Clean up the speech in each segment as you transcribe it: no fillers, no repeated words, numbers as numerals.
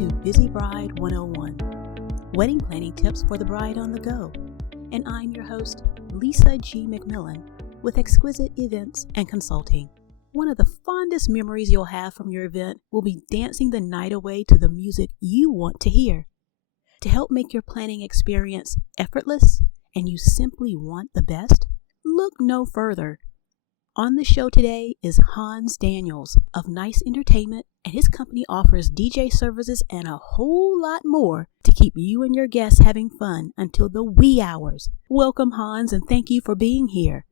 to Busy Bride 101, wedding planning tips for the bride on the go. And I'm your host, Lisa G. McMillan, with Exquisite Events and Consulting. One of the fondest memories you'll have from your event will be dancing the night away to the music you want to hear. To help make your planning experience effortless and you simply want the best, look no further. On the show today is Hans Daniels of Nice Entertainment, and his company offers DJ services and a whole lot more to keep you and your guests having fun until the wee hours. Welcome, Hans, and thank you for being here.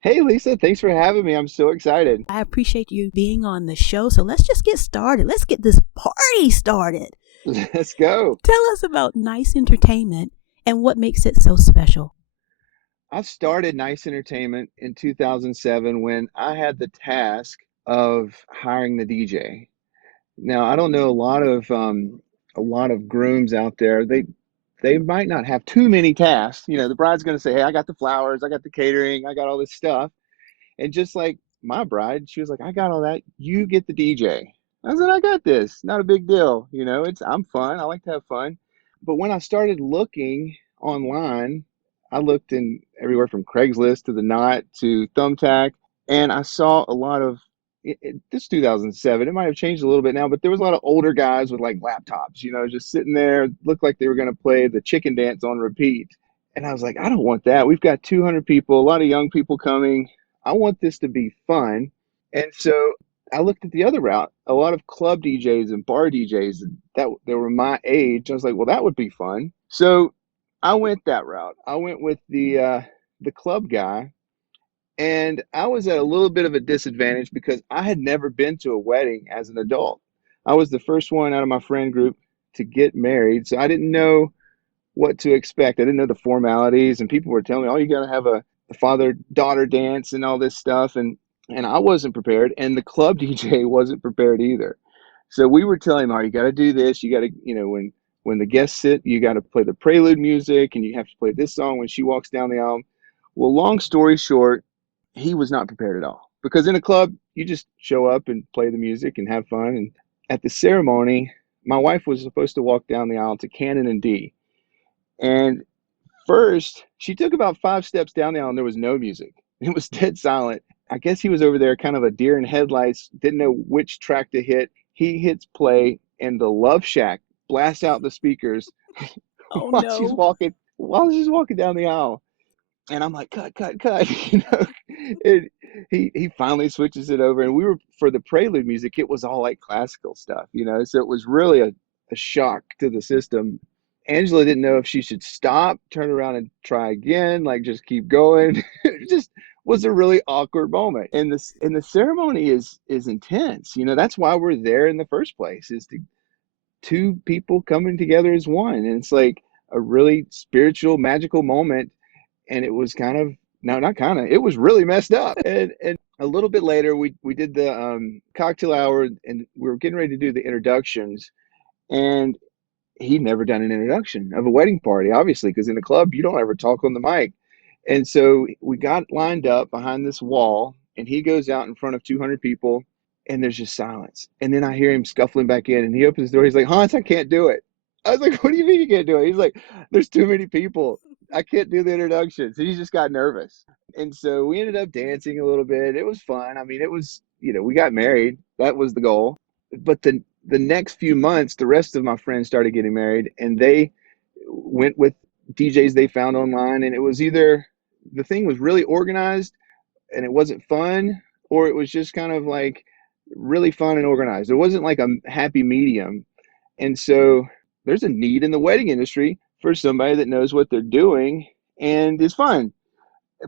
Hey, Lisa, thanks for having me. I'm so excited. I appreciate you being on the show, so let's just get started. Let's get this party started. Let's go. Tell us about Nice Entertainment and what makes it so special. I started Nice Entertainment in 2007 when I had the task of hiring the DJ. Now, I don't know a lot of grooms out there. They might not have too many tasks. You know, the bride's going to say, "Hey, I got the flowers, I got the catering, I got all this stuff." And just like my bride, she was like, "I got all that. You get the DJ." I said, "I got this. Not a big deal. You know, I'm fun. I like to have fun." But when I started looking online, I looked in everywhere from Craigslist to the Knot to Thumbtack, and I saw a lot of this 2007. It might have changed a little bit now, but there was a lot of older guys with like laptops, you know, just sitting there, looked like they were going to play the chicken dance on repeat. And I was like, I don't want that. We've got 200 people, a lot of young people coming. I want this to be fun. And so I looked at the other route, a lot of club DJs and bar DJs that they were my age. I was like, well, that would be fun. So I went that route. I went with the club guy, and I was at a little bit of a disadvantage because I had never been to a wedding as an adult. I was the first one out of my friend group to get married, so I didn't know what to expect. I didn't know the formalities, and people were telling me, "Oh, you got to have a father-daughter dance and all this stuff," and I wasn't prepared, and the club DJ wasn't prepared either. So we were telling him, "Oh, you got to do this. You got to, you know, when the guests sit, you got to play the prelude music, and you have to play this song when she walks down the aisle." Well, long story short, he was not prepared at all because in a club, you just show up and play the music and have fun. And at the ceremony, my wife was supposed to walk down the aisle to Canon and D. And first, she took about 5 steps down the aisle and there was no music. It was dead silent. I guess he was over there kind of a deer in headlights, didn't know which track to hit. He hits play and the Love Shack blasts out the speakers Oh, while she's no. walking down the aisle. And I'm like, cut, cut, cut. You know, it, he finally switches it over. And we were for the prelude music, it was all like classical stuff, you know. So it was really a shock to the system. Angela didn't know if she should stop, turn around and try again, like just keep going. It just was a really awkward moment. And the ceremony is intense. You know, that's why we're there in the first place, is to two people coming together as one. And it's like a really spiritual, magical moment. And it was kind of, no, not kind of, it was really messed up. And a little bit later, we did the cocktail hour, and we were getting ready to do the introductions. And he'd never done an introduction of a wedding party, obviously, because in the club, you don't ever talk on the mic. And so we got lined up behind this wall, and he goes out in front of 200 people, and there's just silence. And then I hear him scuffling back in, and he opens the door. He's like, Hans, I can't do it. I was like, what do you mean you can't do it? He's like, there's too many people. I can't do the introductions. And he just got nervous. And so we ended up dancing a little bit. It was fun. I mean, it was, you know, we got married. That was the goal. But the next few months, the rest of my friends started getting married, and they went with DJs they found online. And it was either the thing was really organized and it wasn't fun, or it was just kind of like really fun and organized. There wasn't like a happy medium. And so there's a need in the wedding industry for somebody that knows what they're doing and is fun.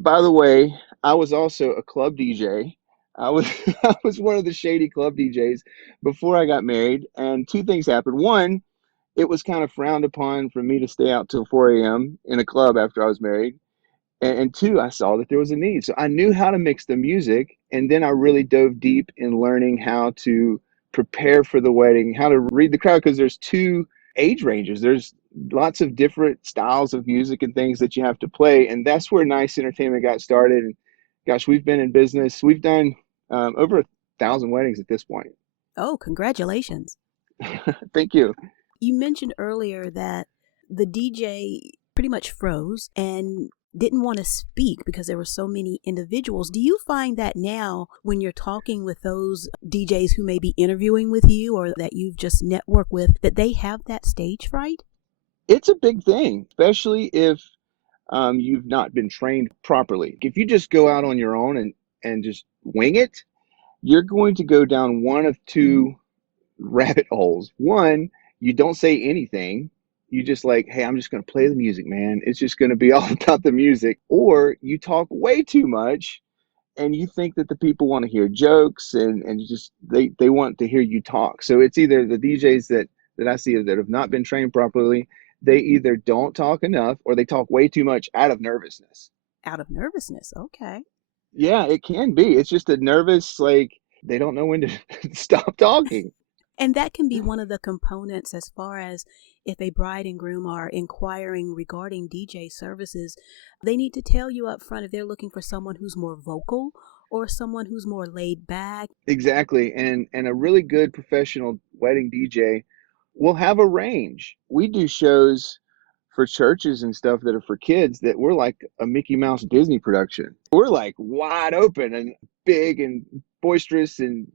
By the way, I was also a club DJ. I was I was one of the shady club DJs before I got married, and two things happened. One, it was kind of frowned upon for me to stay out till 4 a.m. in a club after I was married. And two, I saw that there was a need. So I knew how to mix the music, and then I really dove deep in learning how to prepare for the wedding, how to read the crowd, because there's two age ranges. There's lots of different styles of music and things that you have to play, and that's where Nice Entertainment got started. And gosh, we've been in business. We've done over 1,000 weddings at this point. Oh, congratulations. Thank you. You mentioned earlier that the DJ pretty much froze and didn't want to speak because there were so many individuals. Do you find that now when you're talking with those DJs who may be interviewing with you or that you've just networked with, that they have that stage fright? It's a big thing, especially if you've not been trained properly. If you just go out on your own and just wing it, you're going to go down one of two rabbit holes. One, you don't say anything. You just like, hey, I'm just going to play the music, man. It's just going to be all about the music. Or you talk way too much and you think that the people want to hear jokes and just they want to hear you talk. So it's either the DJs that I see that have not been trained properly, they either don't talk enough or they talk way too much out of nervousness. Out of nervousness. Okay. Yeah, it can be. It's just a nervous, like they don't know when to stop talking. And that can be one of the components as far as if a bride and groom are inquiring regarding DJ services, they need to tell you up front if they're looking for someone who's more vocal or someone who's more laid back. Exactly. And a really good professional wedding DJ will have a range. We do shows for churches and stuff that are for kids that we're like a Mickey Mouse Disney production. We're like wide open and big and boisterous and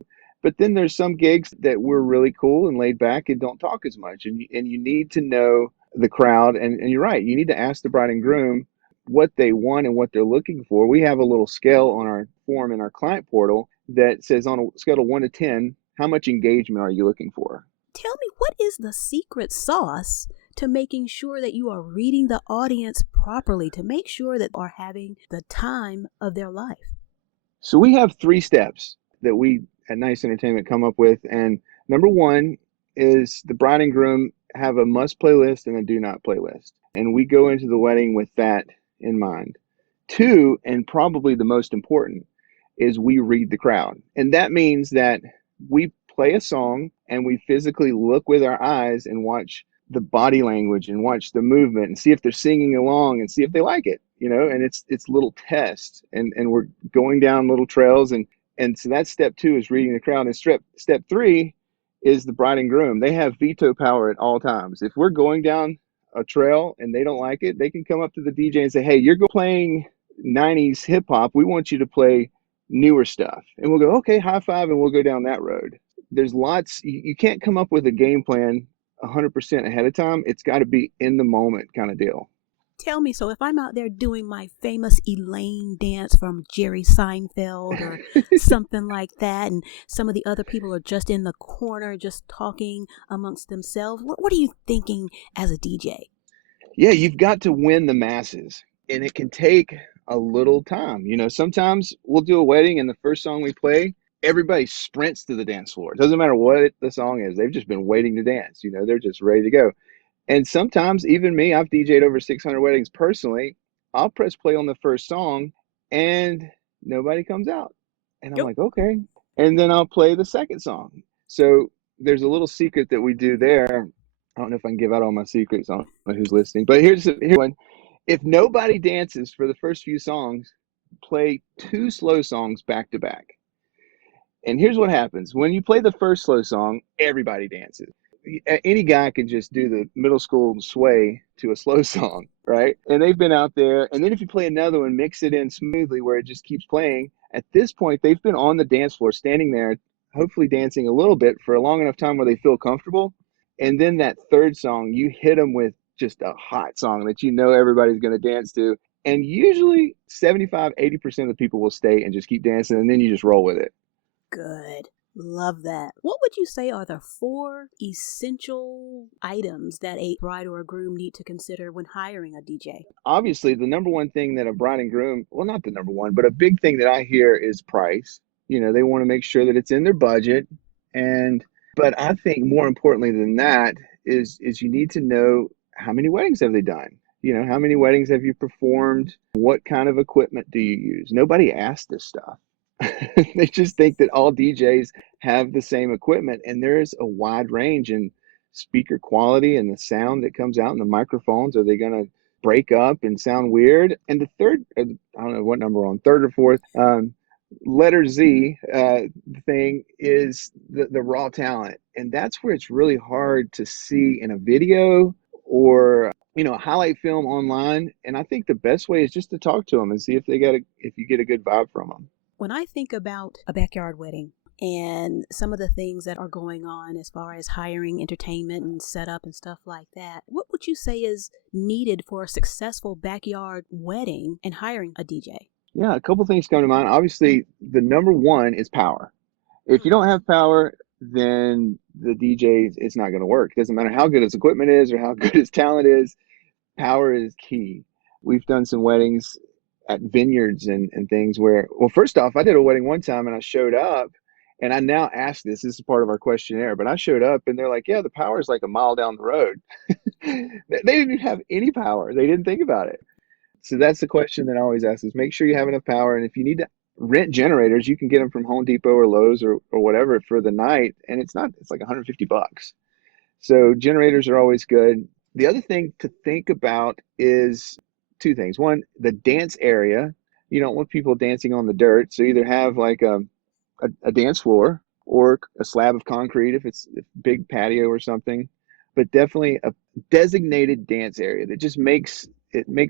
but then there's some gigs that we're really cool and laid back and don't talk as much and you need to know the crowd and you're right, you need to ask the bride and groom what they want and what they're looking for. We have a little scale on our form in our client portal that says on a scale of 1 to 10, how much engagement are you looking for? Tell me, what is the secret sauce to making sure that you are reading the audience properly, to make sure that they are having the time of their life? So we have three steps that we at Nice Entertainment come up with. And number one is the bride and groom have a must play list and a do not play list. And we go into the wedding with that in mind. Two, and probably the most important, is we read the crowd. And that means that we play a song and we physically look with our eyes and watch the body language and watch the movement and see if they're singing along and see if they like it, and it's little tests and we're going down little trails and so that's step two is reading the crowd. And step three is the bride and groom. They have veto power at all times. If we're going down a trail and they don't like it, they can come up to the DJ and say, hey, you're playing 90s hip hop. We want you to play newer stuff. And we'll go, okay, high five, and we'll go down that road. There's lots, you can't come up with a game plan 100% ahead of time. It's got to be in the moment kind of deal. Tell me, so if I'm out there doing my famous Elaine dance from Jerry Seinfeld or something like that, and some of the other people are just in the corner just talking amongst themselves, what are you thinking as a DJ? Yeah, you've got to win the masses, and it can take a little time. Sometimes we'll do a wedding, and the first song we play, everybody sprints to the dance floor. It doesn't matter what the song is, they've just been waiting to dance. They're just ready to go. And sometimes, even me, I've DJ'd over 600 weddings personally. I'll press play on the first song, and nobody comes out. And I'm Yep. like, okay. And then I'll play the second song. So there's a little secret that we do there. I don't know if I can give out all my secrets. I don't know who's listening, but here's one. If nobody dances for the first few songs, play two slow songs back to back. And here's what happens. When you play the first slow song, everybody dances. Any guy can just do the middle school sway to a slow song, right? And they've been out there. And then if you play another one, mix it in smoothly where it just keeps playing. At this point, they've been on the dance floor, standing there, hopefully dancing a little bit for a long enough time where they feel comfortable. And then that third song, you hit them with just a hot song that everybody's going to dance to. And usually 75-80% of the people will stay and just keep dancing. And then you just roll with it. Good. Love that. What would you say are the 4 essential items that a bride or a groom need to consider when hiring a DJ? Obviously, the number one thing that a bride and groom, well, not the number one, but a big thing that I hear is price. They want to make sure that it's in their budget. But I think more importantly than that is you need to know how many weddings have they done? How many weddings have you performed? What kind of equipment do you use? Nobody asks this stuff. They just think that all DJs have the same equipment, and there's a wide range in speaker quality and the sound that comes out in the microphones. Are they going to break up and sound weird? And the third, I don't know what number we're on, third or fourth, letter Z thing is the raw talent. And that's where it's really hard to see in a video or, a highlight film online. And I think the best way is just to talk to them and see if if you get a good vibe from them. When I think about a backyard wedding and some of the things that are going on as far as hiring entertainment and setup and stuff like that, what would you say is needed for a successful backyard wedding and hiring a DJ? Yeah, a couple things come to mind. Obviously, the number one is power. If you Mm. don't have power, then the DJ, it's not going to work. It doesn't matter how good his equipment is or how good his talent is. Power is key. We've done some weddings at vineyards and things where, well, first off, I did a wedding one time and I showed up and I now ask this is part of our questionnaire, but I showed up and they're like, yeah, the power is like a mile down the road. They didn't have any power. They didn't think about it. So that's the question that I always ask is make sure you have enough power. And if you need to rent generators, you can get them from Home Depot or Lowe's or whatever for the night. And it's like $150. So generators are always good. The other thing to think about is two things. One, the dance area. You don't want people dancing on the dirt. So either have like a dance floor or a slab of concrete if it's a big patio or something, but definitely a designated dance area that just makes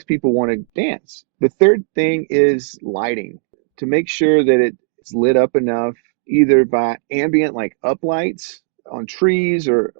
people want to dance. The third thing is lighting to make sure that it's lit up enough either by ambient like uplights on trees or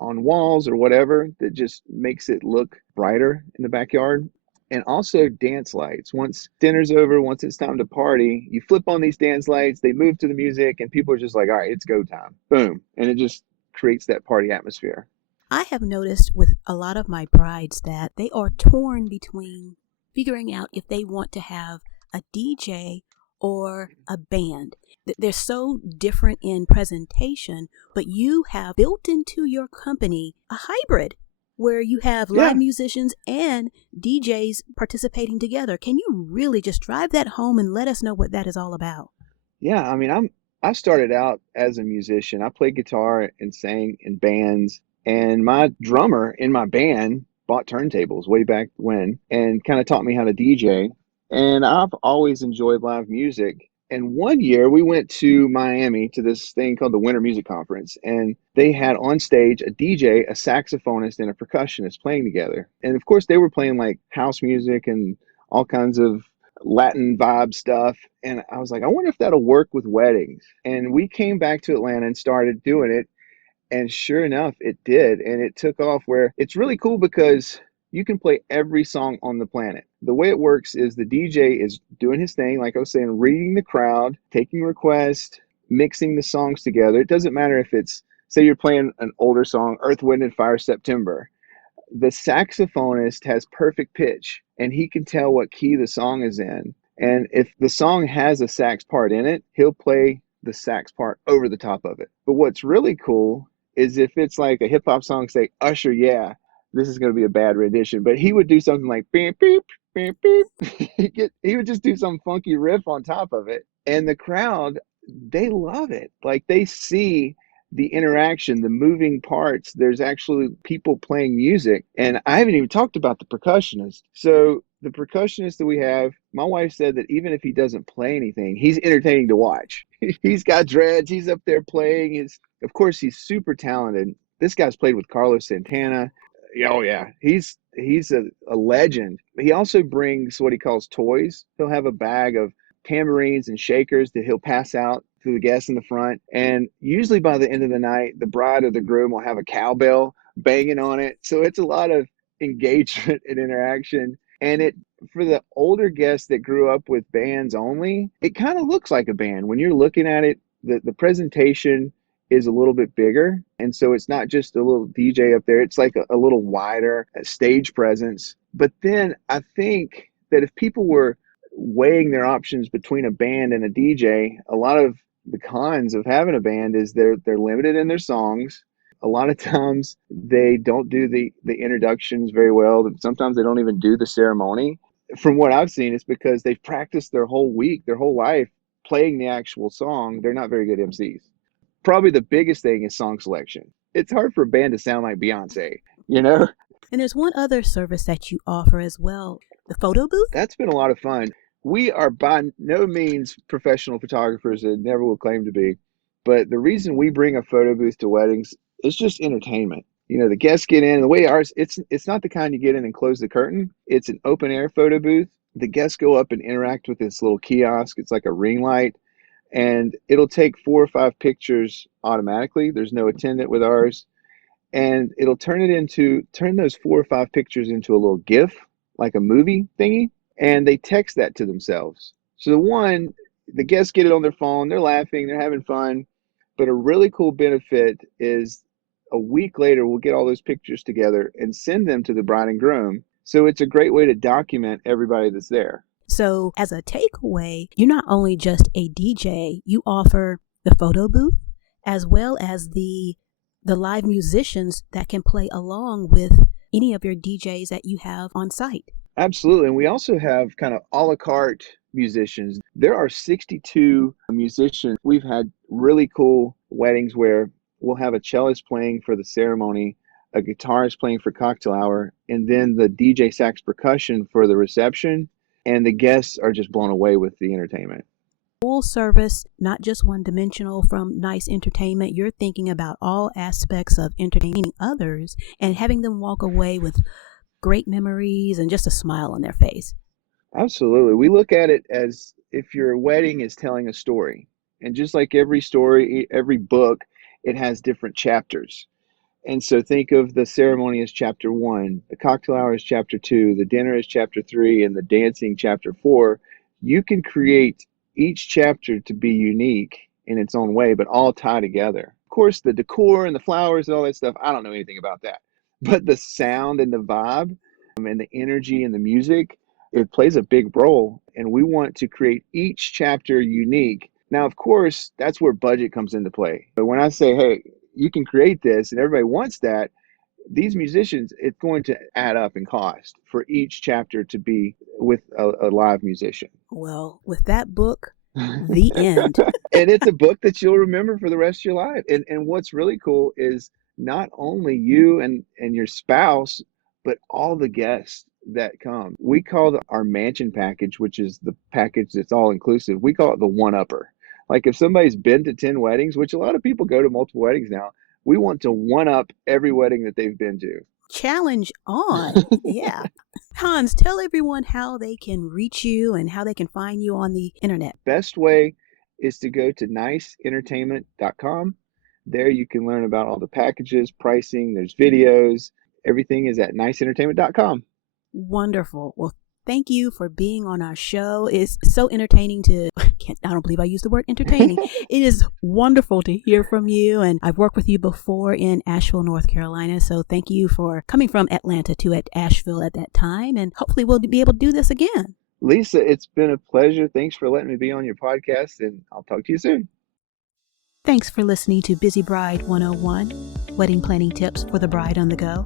on walls or whatever that just makes it look brighter in the backyard. And also dance lights. Once dinner's over, once it's time to party, you flip on these dance lights, they move to the music, and people are just like, all right, it's go time. Boom. And it just creates that party atmosphere. I have noticed with a lot of my brides that they are torn between figuring out if they want to have a DJ or a band. They're so different in presentation, but you have built into your company a hybrid where you have live Yeah. musicians and DJs participating together. Can you really just drive that home and let us know what that is all about? Yeah. I mean, I started out as a musician. I played guitar and sang in bands, and my drummer in my band bought turntables way back when and kind of taught me how to DJ. And I've always enjoyed live music. And one year we went to Miami to this thing called the Winter Music Conference, and they had on stage a DJ, a saxophonist, and a percussionist playing together. And of course, they were playing like house music and all kinds of Latin vibe stuff. And I was like, I wonder if that'll work with weddings. And we came back to Atlanta and started doing it. And sure enough, it did. And it took off where it's really cool because you can play every song on the planet. The way it works is the DJ is doing his thing, like I was saying, reading the crowd, taking requests, mixing the songs together. It doesn't matter if it's, say, you're playing an older song, Earth, Wind, and Fire, September. The saxophonist has perfect pitch and he can tell what key the song is in. And if the song has a sax part in it, he'll play the sax part over the top of it. But what's really cool is if it's like a hip hop song, say Usher, yeah, this is going to be a bad rendition, but he would do something like beep, beep, beep, beep. He would just do some funky riff on top of it. And the crowd, they love it. Like they see the interaction, the moving parts. There's actually people playing music. And I haven't even talked about the percussionist. So the percussionist that we have, my wife said that even if he doesn't play anything, he's entertaining to watch. He's got dreads. He's up there playing. Of course, he's super talented. This guy's played with Carlos Santana. Oh yeah, he's a legend. He also brings what he calls toys. He'll have a bag of tambourines and shakers that he'll pass out to the guests in the front. And usually by the end of the night, the bride or the groom will have a cowbell banging on it. So it's a lot of engagement and interaction. And it for the older guests that grew up with bands only, it kind of looks like a band. When you're looking at it, the presentation is a little bit bigger. And so it's not just a little DJ up there, it's like a little wider stage presence. But then I think that if people were weighing their options between a band and a DJ, a lot of the cons of having a band is they're limited in their songs. A lot of times they don't do the introductions very well. Sometimes they don't even do the ceremony. From what I've seen, it's because they've practiced their whole week, their whole life playing the actual song. They're not very good MCs. Probably the biggest thing is song selection. It's hard for a band to sound like Beyonce, you know? And there's one other service that you offer as well, the photo booth. That's been a lot of fun. We are by no means professional photographers and never will claim to be. But the reason we bring a photo booth to weddings is just entertainment. You know, the guests get in, the way ours, it's not the kind you get in and close the curtain. It's an open air photo booth. The guests go up and interact with this little kiosk. It's like a ring light, and it'll take 4 or 5 pictures automatically. There's no attendant with ours, and it'll turn those 4 or 5 pictures into a little GIF, like a movie thingy, and they text that to themselves. So the guests get it on their phone, they're laughing, they're having fun. But a really cool benefit is a week later, we'll get all those pictures together and send them to the bride and groom. So it's a great way to document everybody that's there. So, as a takeaway, you're not only just a DJ, you offer the photo booth as well as the live musicians that can play along with any of your DJs that you have on site. Absolutely. And we also have kind of a la carte musicians. There are 62 musicians. We've had really cool weddings where we'll have a cellist playing for the ceremony, a guitarist playing for cocktail hour, and then the DJ sax percussion for the reception. And the guests are just blown away with the entertainment. Full service, not just one dimensional from nice entertainment. You're thinking about all aspects of entertaining others and having them walk away with great memories and just a smile on their face. Absolutely. We look at it as if your wedding is telling a story. And just like every story, every book, it has different chapters. And so think of the ceremony as chapter 1, the cocktail hour is chapter 2, the dinner is chapter 3, and the dancing chapter 4. You can create each chapter to be unique in its own way, but all tie together. Of course, the decor and the flowers and all that stuff, I don't know anything about that. But the sound and the vibe and the energy and the music, it plays a big role. And we want to create each chapter unique. Now, of course, that's where budget comes into play. But when I say, hey, you can create this and everybody wants that, these musicians, it's going to add up in cost for each chapter to be with a live musician. Well, with that book, the end. And it's a book that you'll remember for the rest of your life. And what's really cool is not only you and your spouse, but all the guests that come. We call our mansion package, which is the package that's all inclusive, we call it the one-upper. Like if somebody's been to 10 weddings, which a lot of people go to multiple weddings now, we want to one up every wedding that they've been to. Challenge on. Yeah. Hans, tell everyone how they can reach you and how they can find you on the internet. Best way is to go to niceentertainment.com. There you can learn about all the packages, pricing, there's videos. Everything is at niceentertainment.com. Wonderful. Well, thank you for being on our show. It's so entertaining I don't believe I used the word entertaining. It is wonderful to hear from you. And I've worked with you before in Asheville, North Carolina. So thank you for coming from Atlanta to Asheville at that time. And hopefully we'll be able to do this again. Lisa, it's been a pleasure. Thanks for letting me be on your podcast, and I'll talk to you soon. Thanks for listening to Busy Bride 101, wedding planning tips for the bride on the go.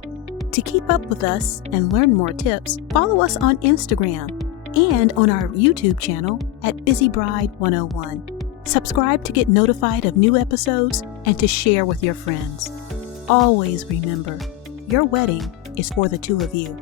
To keep up with us and learn more tips, follow us on Instagram and on our YouTube channel at Busy Bride 101. Subscribe to get notified of new episodes and to share with your friends. Always remember, your wedding is for the two of you.